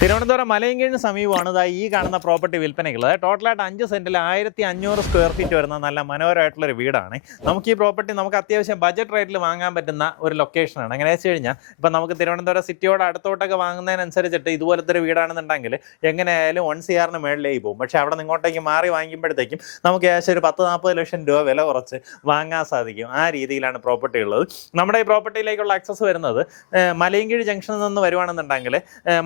തിരുവനന്തപുരം മലയങ്കീഴിന് സമീപമാണ് ഈ കാണുന്ന പ്രോപ്പർട്ടി വിൽപ്പനയ്ക്കുള്ളത്. ടോട്ടലായിട്ട് 5 സെൻറ്റിൽ 1500 സ്ക്വയർ ഫീറ്റ് വരുന്ന നല്ല മനോഹരമായിട്ടുള്ളൊരു വീടാണ്. നമുക്ക് ഈ പ്രോപ്പർട്ടി നമുക്ക് അത്യാവശ്യം ബഡ്ജറ്റ് റേറ്റിൽ വാങ്ങാൻ പറ്റുന്ന ഒരു ലൊക്കേഷനാണ്. എങ്ങനെ വെച്ച് കഴിഞ്ഞാൽ ഇപ്പം നമുക്ക് തിരുവനന്തപുരം സിറ്റിയോട് അടുത്തോട്ടൊക്കെ വാങ്ങുന്നതിനനുസരിച്ചിട്ട് ഇതുപോലത്തെ ഒരു വീടാണെന്നുണ്ടെങ്കിൽ എങ്ങനെയായാലും 1 CR മേളിലേക്ക് പോകും. പക്ഷേ അവിടെ നിന്ന് ഇങ്ങോട്ടേക്ക് മാറി വാങ്ങിക്കുമ്പോഴത്തേക്കും നമുക്ക് ഏകദേശം ഒരു 10-40 ലക്ഷം രൂപ വില കുറച്ച് വാങ്ങാൻ സാധിക്കും. ആ രീതിയിലാണ് പ്രോപ്പർട്ടി ഉള്ളത്. നമ്മുടെ ഈ പ്രോപ്പർട്ടിയിലേക്കുള്ള ആക്സസ് വരുന്നത് മലയങ്കീഴ് ജംഗ്ഷനിൽ നിന്ന് വരുവാണെന്നുണ്ടെങ്കിൽ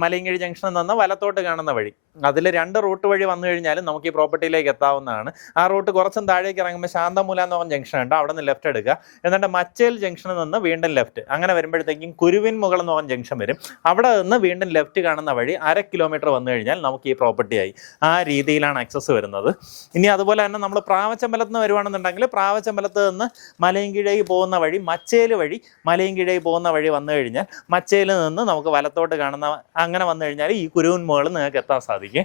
മലയങ്കീഴ് ജംഗ്ഷനിൽ നിന്ന് വലത്തോട്ട് കാണുന്ന വഴി, അതിൽ 2 റൂട്ട് വഴി വന്നു കഴിഞ്ഞാലും നമുക്ക് ഈ പ്രോപ്പർട്ടിയിലേക്ക് എത്താവുന്നതാണ്. ആ റൂട്ട് കുറച്ചും താഴേക്ക് ഇറങ്ങുമ്പോൾ ശാന്തമൂല എന്ന് പറഞ്ഞ ജംഗ്ഷൻ ഉണ്ട്, അവിടെ നിന്ന് ലെഫ്റ്റ് എടുക്കുക. എന്നിട്ട് മച്ചേൽ ജംഗ്ഷനിൽ നിന്ന് വീണ്ടും ലെഫ്റ്റ്, അങ്ങനെ വരുമ്പോഴത്തേക്കും കുരുവിൻ മുകൾ എന്ന് പറഞ്ഞ ജംഗ്ഷൻ വരും. അവിടെ നിന്ന് വീണ്ടും ലെഫ്റ്റ് കാണുന്ന വഴി 1/2 കിലോമീറ്റർ വന്നു കഴിഞ്ഞാൽ നമുക്ക് ഈ പ്രോപ്പർട്ടിയായി. ആ രീതിയിലാണ് ആക്സസ് വരുന്നത്. ഇനി അതുപോലെ തന്നെ നമ്മൾ പ്രാവച്ചമ്പലത്ത് നിന്ന് വരുവാണെന്നുണ്ടെങ്കിൽ പ്രാവച്ചമ്പലത്ത് നിന്ന് മലയങ്കീഴേക്ക് പോകുന്ന വഴി മച്ചേൽ വഴി മലയങ്കീഴേക്ക് പോകുന്ന വഴി വന്നു കഴിഞ്ഞാൽ മച്ചേലിൽ നിന്ന് നമുക്ക് വലത്തോട്ട് കാണുന്ന അങ്ങനെ വന്നു കഴിഞ്ഞാൽ ഈ കുരുവിൻ മുകളിൽ നിങ്ങൾക്ക് എത്താൻ സാധിക്കും.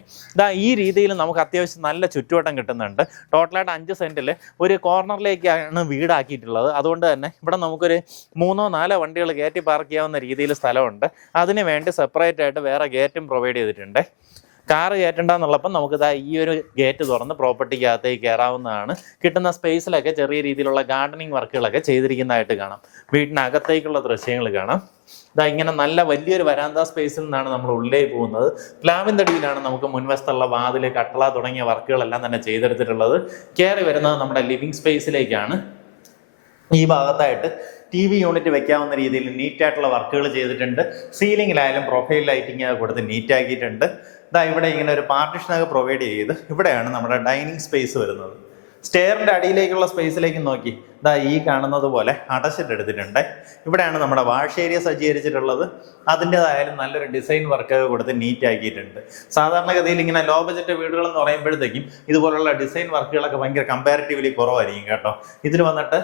ഈ രീതിയിൽ നമുക്ക് അത്യാവശ്യം നല്ല ചുറ്റുവട്ടം കിട്ടുന്നുണ്ട്. ടോട്ടലായിട്ട് 5 സെൻറ്റിൽ ഒരു കോർണറിലേക്കാണ് വീടാക്കിയിട്ടുള്ളത്. അതുകൊണ്ട് തന്നെ ഇവിടെ നമുക്കൊരു 3-4 വണ്ടികൾ കയറ്റി പാർക്ക് ചെയ്യാവുന്ന രീതിയിൽ സ്ഥലമുണ്ട്. അതിന് വേണ്ടി സെപ്പറേറ്റ് ആയിട്ട് വേറെ ഗേറ്റും പ്രൊവൈഡ് ചെയ്തിട്ടുണ്ട്. കാറ് കയറ്റണ്ടെന്നുള്ളപ്പം നമുക്ക് ഈ ഒരു ഗേറ്റ് തുറന്ന് പ്രോപ്പർട്ടിക്കകത്തേക്ക് കയറാവുന്നതാണ്. കിട്ടുന്ന സ്പേസിലൊക്കെ ചെറിയ രീതിയിലുള്ള ഗാർഡനിങ് വർക്കുകളൊക്കെ ചെയ്തിരിക്കുന്നതായിട്ട് കാണാം. വീടിനകത്തേക്കുള്ള ദൃശ്യങ്ങൾ കാണാം. ഇങ്ങനെ നല്ല വലിയൊരു വരാന്ത സ്പേസിൽ നിന്നാണ് നമ്മൾ ഉള്ളിലേക്ക് പോകുന്നത്. പ്ലാവിൻ തടിയിലാണ് നമുക്ക് മുൻവശത്തുള്ള വാതിൽ, കട്ടള തുടങ്ങിയ വർക്കുകളെല്ലാം തന്നെ ചെയ്തെടുത്തിട്ടുള്ളത്. കയറി വരുന്നത് നമ്മുടെ ലിവിങ് സ്പേസിലേക്കാണ്. ഈ ഭാഗത്തായിട്ട് TV യൂണിറ്റ് വെക്കാവുന്ന രീതിയിൽ നീറ്റായിട്ടുള്ള വർക്കുകൾ ചെയ്തിട്ടുണ്ട്. സീലിങ്ങിലായാലും പ്രൊഫൈൽ ലൈറ്റിംഗ് കൊടുത്ത് നീറ്റാക്കിയിട്ടുണ്ട്. ഇവിടെ ഇങ്ങനെ ഒരു പാർട്ടീഷനൊക്കെ പ്രൊവൈഡ് ചെയ്ത് ഇവിടെയാണ് നമ്മുടെ ഡൈനിങ് സ്പേസ് വരുന്നത്. സ്റ്റെയറിൻ്റെ അടിയിലേക്കുള്ള സ്പേസിലേക്ക് നോക്കി ഈ കാണുന്നത് പോലെ അടച്ചിട്ടെടുത്തിട്ടുണ്ട്. ഇവിടെയാണ് നമ്മുടെ വാഷ് ഏരിയ സജ്ജീകരിച്ചിട്ടുള്ളത്. അതിൻ്റെതായാലും നല്ലൊരു ഡിസൈൻ വർക്കൊക്കെ കൊടുത്ത് നീറ്റ് ആക്കിയിട്ടുണ്ട്. സാധാരണഗതിയിൽ ഇങ്ങനെ ലോ ബജറ്റ് വീടുകൾ എന്ന് പറയുമ്പോഴത്തേക്കും ഇതുപോലുള്ള ഡിസൈൻ വർക്കുകളൊക്കെ ഭയങ്കര കമ്പാരിറ്റീവ്ലി കുറവായിരിക്കും കേട്ടോ. ഇതിൽ വന്നിട്ട്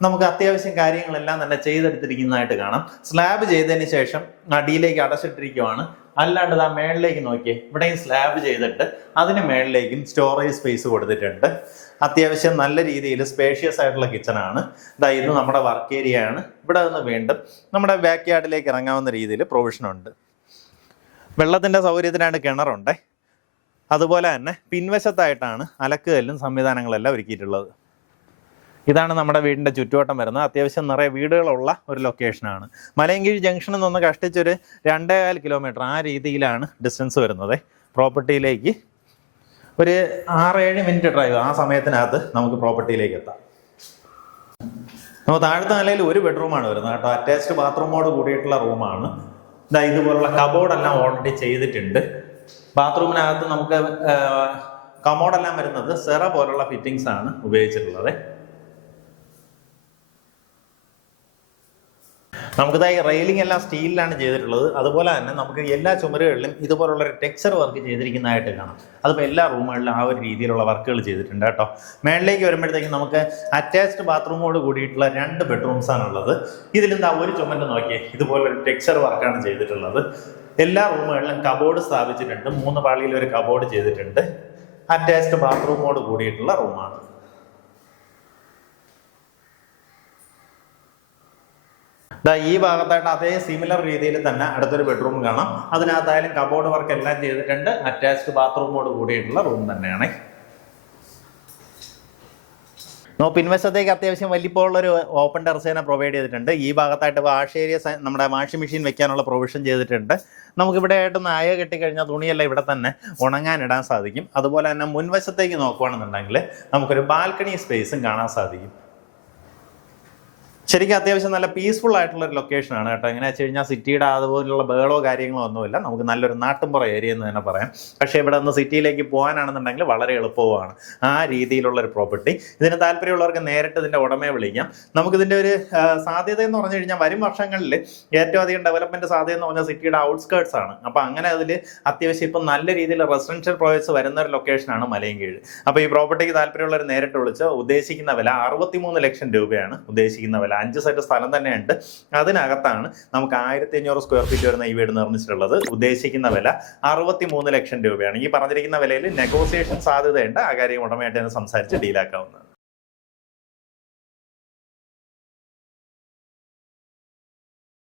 നമുക്ക് അത്യാവശ്യം കാര്യങ്ങളെല്ലാം തന്നെ ചെയ്തെടുത്തിരിക്കുന്നതായിട്ട് കാണാം. സ്ലാബ് ചെയ്തതിന് ശേഷം അടിയിലേക്ക് അടച്ചിട്ടിരിക്കുവാണ്. അല്ലാണ്ട് മേളിലേക്ക് നോക്കിയേ, ഇവിടെയും സ്ലാബ് ചെയ്തിട്ട് അതിന് മേളിലേക്കും സ്റ്റോറേജ് സ്പേസ് കൊടുത്തിട്ടുണ്ട്. അത്യാവശ്യം നല്ല രീതിയിൽ സ്പേഷ്യസ് ആയിട്ടുള്ള കിച്ചണാണ്. ഇത് നമ്മുടെ വർക്ക് ഏരിയ ആണ്. ഇവിടെ നിന്ന് വീണ്ടും നമ്മുടെ ബാക്ക് യാർഡിലേക്ക് ഇറങ്ങാവുന്ന രീതിയിൽ പ്രൊവിഷനുണ്ട്. വെള്ളത്തിൻ്റെ സൗകര്യത്തിനായിട്ട് കിണറുണ്ട്. അതുപോലെ തന്നെ പിൻവശത്തായിട്ടാണ് അലക്കുകല്ലും സംവിധാനങ്ങളെല്ലാം ഒരുക്കിയിട്ടുള്ളത്. ഇതാണ് നമ്മുടെ വീടിൻ്റെ ചുറ്റുവട്ടം വരുന്നത്. അത്യാവശ്യം നിറയെ വീടുകളുള്ള ഒരു ലൊക്കേഷനാണ്. മലയങ്കീഴ് ജംഗ്ഷനിൽ നിന്ന് കഷ്ടിച്ചൊരു 2.25 കിലോമീറ്റർ ആ രീതിയിലാണ് ഡിസ്റ്റൻസ് വരുന്നത്. പ്രോപ്പർട്ടിയിലേക്ക് ഒരു 6-7 മിനിറ്റ് ഡ്രൈവ്, ആ സമയത്തിനകത്ത് നമുക്ക് പ്രോപ്പർട്ടിയിലേക്ക് എത്താം. നമുക്ക് താഴത്തെ നിലയിൽ ഒരു ബെഡ്റൂമാണ് വരുന്നത് കേട്ടോ. അറ്റാച്ച്ഡ് ബാത്റൂമോട് കൂടിയിട്ടുള്ള റൂമാണ്. ഇതുപോലുള്ള കബോർഡെല്ലാം ഓൾറെഡി ചെയ്തിട്ടുണ്ട്. ബാത്റൂമിനകത്ത് നമുക്ക് കമോഡെല്ലാം വരുന്നത് സെറ പോലുള്ള ഫിറ്റിങ്സ് ആണ് ഉപയോഗിച്ചിട്ടുള്ളത്. നമുക്കിത് ഈ റെയിലിംഗ് എല്ലാം സ്റ്റീലിലാണ് ചെയ്തിട്ടുള്ളത്. അതുപോലെ തന്നെ നമുക്ക് എല്ലാ ചുമരുകളിലും ഇതുപോലുള്ള ഒരു ടെക്സ്ചർ വർക്ക് ചെയ്തിരിക്കുന്നതായിട്ട് കാണാം. അതിപ്പോൾ എല്ലാ റൂമുകളിലും ആ ഒരു രീതിയിലുള്ള വർക്കുകൾ ചെയ്തിട്ടുണ്ട് കേട്ടോ. മേളിലേക്ക് വരുമ്പോഴത്തേക്കും നമുക്ക് അറ്റാച്ച്ഡ് ബാത്റൂമോട് കൂടിയിട്ടുള്ള 2 ബെഡ്റൂംസാണുള്ളത്. ഇതിലെന്താ ഒരു ചുമര് നോക്കിയേ, ഇതുപോലൊരു ടെക്സ്ചർ വർക്കാണ് ചെയ്തിട്ടുള്ളത്. എല്ലാ റൂമുകളിലും കബോർഡ് സ്ഥാപിച്ചിട്ടുണ്ട്. 3 പാളിയിൽ ഒരു കബോർഡ് ചെയ്തിട്ടുണ്ട്. അറ്റാച്ച്ഡ് ബാത്റൂമോട് കൂടിയിട്ടുള്ള റൂമാണ്. ഈ ഭാഗത്തായിട്ട് അതേ സിമിലർ രീതിയിൽ തന്നെ അടുത്തൊരു ബെഡ്റൂം കാണാം. അതിനകത്തായാലും കബോർഡ് വർക്ക് എല്ലാം ചെയ്തിട്ടുണ്ട്. അറ്റാച്ച്ഡ് ബാത്റൂമോട് കൂടിയിട്ടുള്ള റൂം തന്നെയാണ്. പിൻവശത്തേക്ക് അത്യാവശ്യം വലിപ്പമുള്ളൊരു ഓപ്പൺ ടെറസേന പ്രൊവൈഡ് ചെയ്തിട്ടുണ്ട്. ഈ ഭാഗത്തായിട്ട് വാഷ് ഏരിയ, നമ്മുടെ വാഷിംഗ് മെഷീൻ വെക്കാനുള്ള പ്രൊവിഷൻ ചെയ്തിട്ടുണ്ട്. നമുക്കിവിടെ ആയിട്ടൊന്ന് അയ കെട്ടിക്കഴിഞ്ഞാൽ തുണിയെല്ലാം ഇവിടെ തന്നെ ഉണങ്ങാനിടാൻ സാധിക്കും. അതുപോലെ തന്നെ മുൻവശത്തേക്ക് നോക്കുകയാണെന്നുണ്ടെങ്കിൽ നമുക്കൊരു ബാൽക്കണി സ്പേസും കാണാൻ സാധിക്കും. ശരിക്കും അത്യാവശ്യം നല്ല പീസ്ഫുൾ ആയിട്ടുള്ള ഒരു ലൊക്കേഷനാണ് കേട്ടോ. എങ്ങനെ വെച്ച് കഴിഞ്ഞാൽ സിറ്റിയുടെ അതുപോലുള്ള ബഹളോ കാര്യങ്ങളോ ഒന്നുമില്ല. നമുക്ക് നല്ലൊരു നാട്ടിൻപുറ ഏരിയ എന്ന് തന്നെ പറയാം. പക്ഷേ ഇവിടെ നിന്ന് സിറ്റിയിലേക്ക് പോകാനാണെന്നുണ്ടെങ്കിൽ വളരെ എളുപ്പവുമാണ്. ആ രീതിയിലുള്ള ഒരു പ്രോപ്പർട്ടി. ഇതിന് താല്പര്യമുള്ളവർക്ക് നേരിട്ട് ഇതിൻ്റെ ഉടമയെ വിളിക്കാം. നമുക്കിതിൻ്റെ ഒരു സാധ്യത എന്ന് പറഞ്ഞു കഴിഞ്ഞാൽ വരും വർഷങ്ങളിൽ ഏറ്റവും അധികം ഡെവലപ്മെൻറ്റ് സാധ്യത എന്ന് പറഞ്ഞാൽ സിറ്റിയുടെ ഔട്ട്സ്കേർട്സ് ആണ്. അപ്പോൾ അങ്ങനെ അതിൽ അത്യാവശ്യം ഇപ്പം നല്ല രീതിയിൽ റെസിഡൻഷ്യൽ പ്രോജക്ട്സ് വരുന്ന ഒരു ലൊക്കേഷനാണ് മലയങ്കീഴ്. അപ്പോൾ ഈ പ്രോപ്പർട്ടിക്ക് താല്പര്യമുള്ളവർ നേരിട്ട് വിളിച്ച് ഉദ്ദേശിക്കുന്ന വില 63 ലക്ഷം രൂപയാണ് ഉദ്ദേശിക്കുന്ന വില. 5 സെന്റ് സ്ഥലം തന്നെയുണ്ട്. അതിനകത്താണ് നമുക്ക് 1500 സ്ക്വയർ ഫീറ്റ് വരുന്ന ഈ വീട് നിർമ്മിച്ചിട്ടുള്ളത്. ഉദ്ദേശിക്കുന്ന വില 63 ലക്ഷം രൂപയാണ്. ഈ പറഞ്ഞിരിക്കുന്ന വിലയിൽ നെഗോസിയേഷൻ സാധ്യതയുണ്ട്. ആ കാര്യം ഉടമയായിട്ട് തന്നെ സംസാരിച്ച് ഡീലാക്കാവുന്നതാണ്.